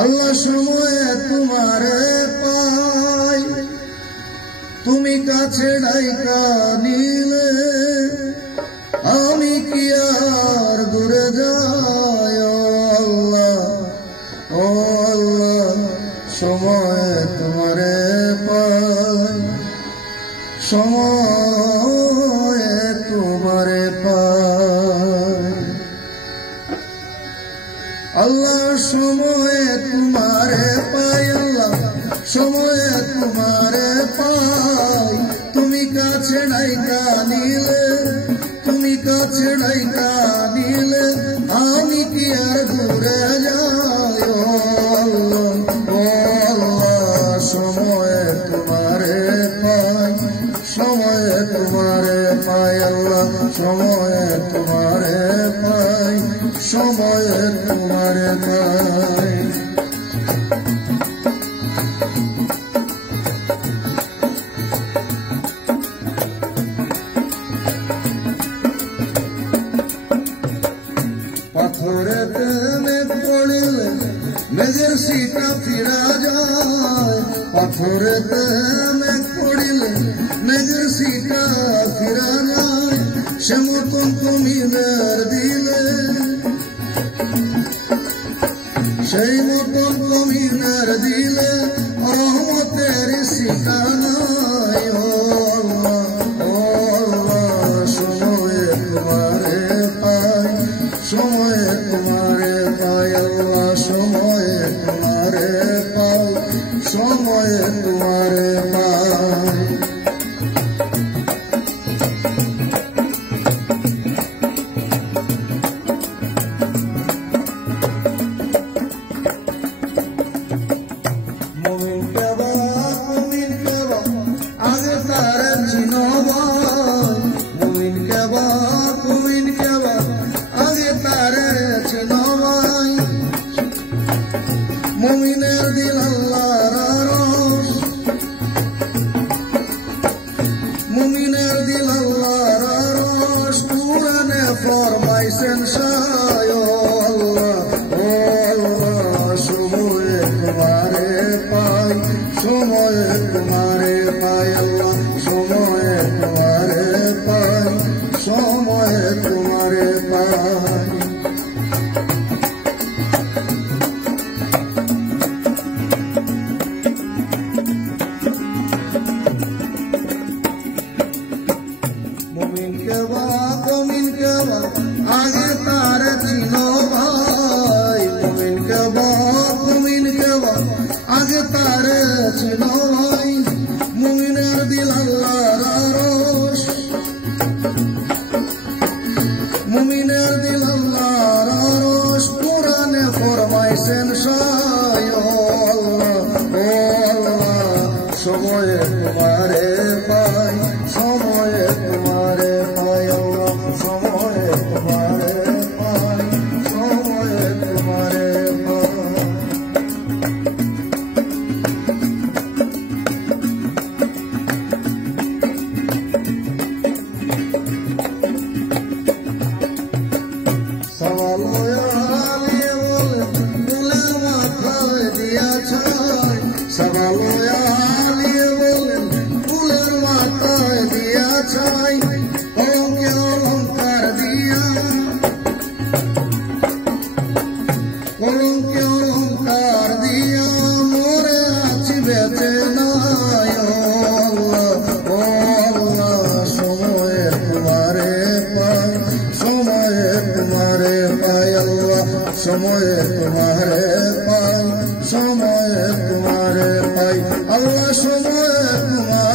আল্লাহ সময়ে তোমারে পাই, তুমি কাছে ডাইকা নিলে আমি কি আর দূরে যাই। ও আল্লাহ সময়ে তোমারে পাই, সময়ে তোমারে পাই। আল্লাহ সময়ে তোমারে পাই, আল্লাহ সময়ে তোমারে পাই, তুমি কাছে ডাইকা নিলে, তুমি কাছে ডাইকা নিলে আমি কি আর দূরে যাই। ও আল্লাহ সময়ে তোমারে পাই, সময়ে তোমারে পাই, আল্লাহ সময়ে তোমারে পাই, সময়ে তোমারে পাই। পাথরেতে মেঘ পড়িলে মেঘের সিটা ফিরা যায়, পাথরেতে মেঘ পড়িলে মেঘের সিটা ফিরা যায়, সে মতন তুমি বের দিলে, সেই মতন তুমি বের দিলে রহমতের সিটা নাই। ও আল্লাহ সময়ে তোমারে পাই, সময়ে তোমারে পাই, আল্লাহ সময়ে তোমারে পাই, সময়ে তোমারে পাই। মুমিন কেবা আগে তারে চিনো ভাই, মুমিন কেবা আগে তারে চিনো ভাই। মুমিনের দিল আল্লাহর আরশ, মুমিনের দিল আল্লাহর আরশ, কুরআনে ফরমাইছেন শায়। ও আল্লাহ সময়ে তোমারে পাই, সময়ে তোমারে পাই, আল্লাহ সময়ে তোমারে পাই, সময়ে তোমারে পাই। মুমিন কেবা আগে তারে চিনো ভাই, মুমিন কেবা আগে তারে চিনো ভাই। মুমিনের দিল আল্লাহর আরশ, মুমিনের দিল আল্লাহর আরশ, কুরআনে ফরমাইছেন শায়। ও আল্লাহ সময়ে তোমারে পাই, সময়ে তোমারে পাই, আল্লাহ সময়ে তোমারে পাই, সময়ে তোমারে পাই। সওয়াল আলিয়ে বলে মাথায় দিয়া ছাই, সওয়াল আলিয়ে বলে ফুলের মাথায় দিয়া ছাই, কলঙ্কে অলঙ্কার দিয়া, কলঙ্কে অলঙ্কার দিয়া মরে আছি বেঁচে নাই। ও আল্লাহ সময়ে তোমারে পাই, সময়ে তোমারে পাই, আল্লাহ সময়ে তোমারে পাই, সময়ে তোমারে পাই, আল্লাহ সময়ে তোমারে